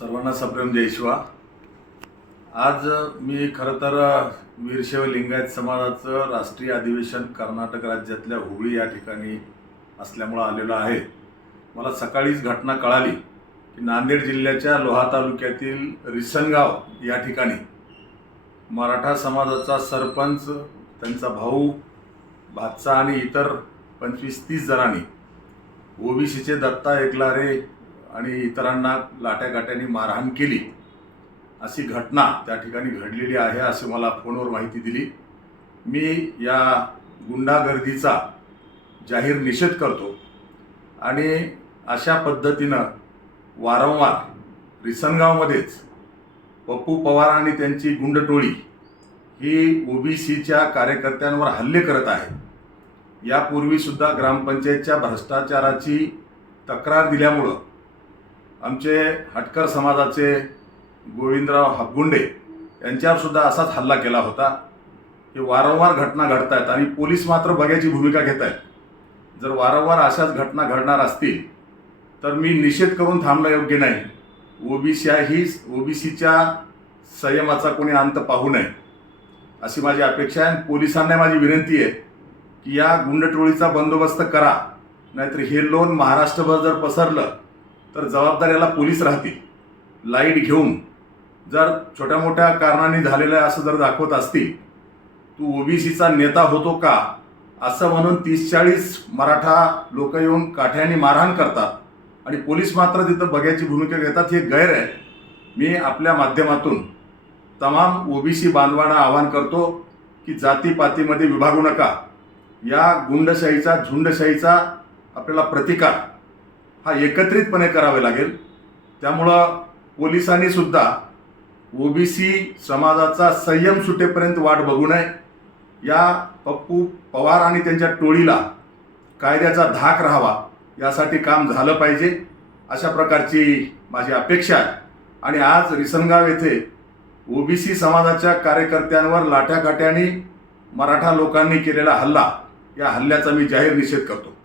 सर्वांना सप्रेम जयशिवा आज मी खरं तर वीरशैव लिंगायत समाजाचं राष्ट्रीय अधिवेशन कर्नाटक राज्यातल्या हुबळी या ठिकाणी असल्यामुळं आलेलं आहे मला सकाळीच घटना कळाली की नांदेड जिल्ह्याच्या लोहा तालुक्यातील रिसनगाव या ठिकाणी मराठा समाजाचा सरपंच त्यांचा भाऊ भातसा आणि इतर पंचवीस तीस जणांनी ओबीसीचे दत्ता एकलारे आणि इतरांना लाट्याकाट्याने मारहाण केली अशी घटना त्या ठिकाणी घडलेली आहे असे मला फोनवर माहिती दिली मी या गुंडागर्दीचा जाहीर निषेध करतो आणि अशा पद्धतीनं वारंवार रिसनगावमध्येच पप्पू पवार आणि त्यांची गुंडटोळी ही ओबीसीच्या कार्यकर्त्यांवर हल्ले करत आहे यापूर्वीसुद्धा ग्रामपंचायतच्या भ्रष्टाचाराची तक्रार दिल्यामुळं आमचे हटकर समाजाचे गोविंदराव हापगुंडे यांच्यावर सुद्धा असाच हल्ला केला होता की वारंवार घटना घडत आहेत आणि पोलीस मात्र बघ्याची भूमिका घेत आहेत जर वारंवार अशाच घटना घडणार असतील तर मी निषेध करून थांबला योग्य नाही ओबीसी ही ओबीसीच्या संयमाचा कोणी अंत पाहू नये अशी माझी अपेक्षा आहे पोलिसांना माझी विनंती आहे की या गुंडटोळीचा बंदोबस्त करा नाहीतर हे लोन महाराष्ट्रभर जर पसरलं तर जबाबदाऱ्याला पोलीस राहतील लाईट घेऊन जर छोट्या मोठ्या कारणाने झालेलं आहे असं जर दाखवत असतील तू ओबीसीचा नेता होतो का असं म्हणून तीस चाळीस मराठा लोक येऊन काठ्याने मारहाण करतात आणि पोलीस मात्र तिथं बघ्याची भूमिका घेतात हे गैर आहे मी आपल्या माध्यमातून तमाम ओबीसी बांधवांना आवाहन करतो की जातीपातीमध्ये विभागू नका या गुंडशाहीचा झुंडशाहीचा आपल्याला प्रतिकार हा एकत्रितपणे करावे लागेल त्यामुळं पोलिसांनी सुद्धा ओबीसी समाजाचा संयम सुटेपर्यंत वाट बघू नये या पप्पू पवार आणि त्यांच्या टोळीला कायद्याचा धाक राहावा यासाठी काम झालं पाहिजे अशा प्रकारची माझी अपेक्षा आहे आणि आज रिसनगाव येथे ओबीसी समाजाच्या कार्यकर्त्यांवर लाठ्याकाठ्याने मराठा लोकांनी केलेला हल्ला या हल्ल्याचा मी जाहीर निषेध करतो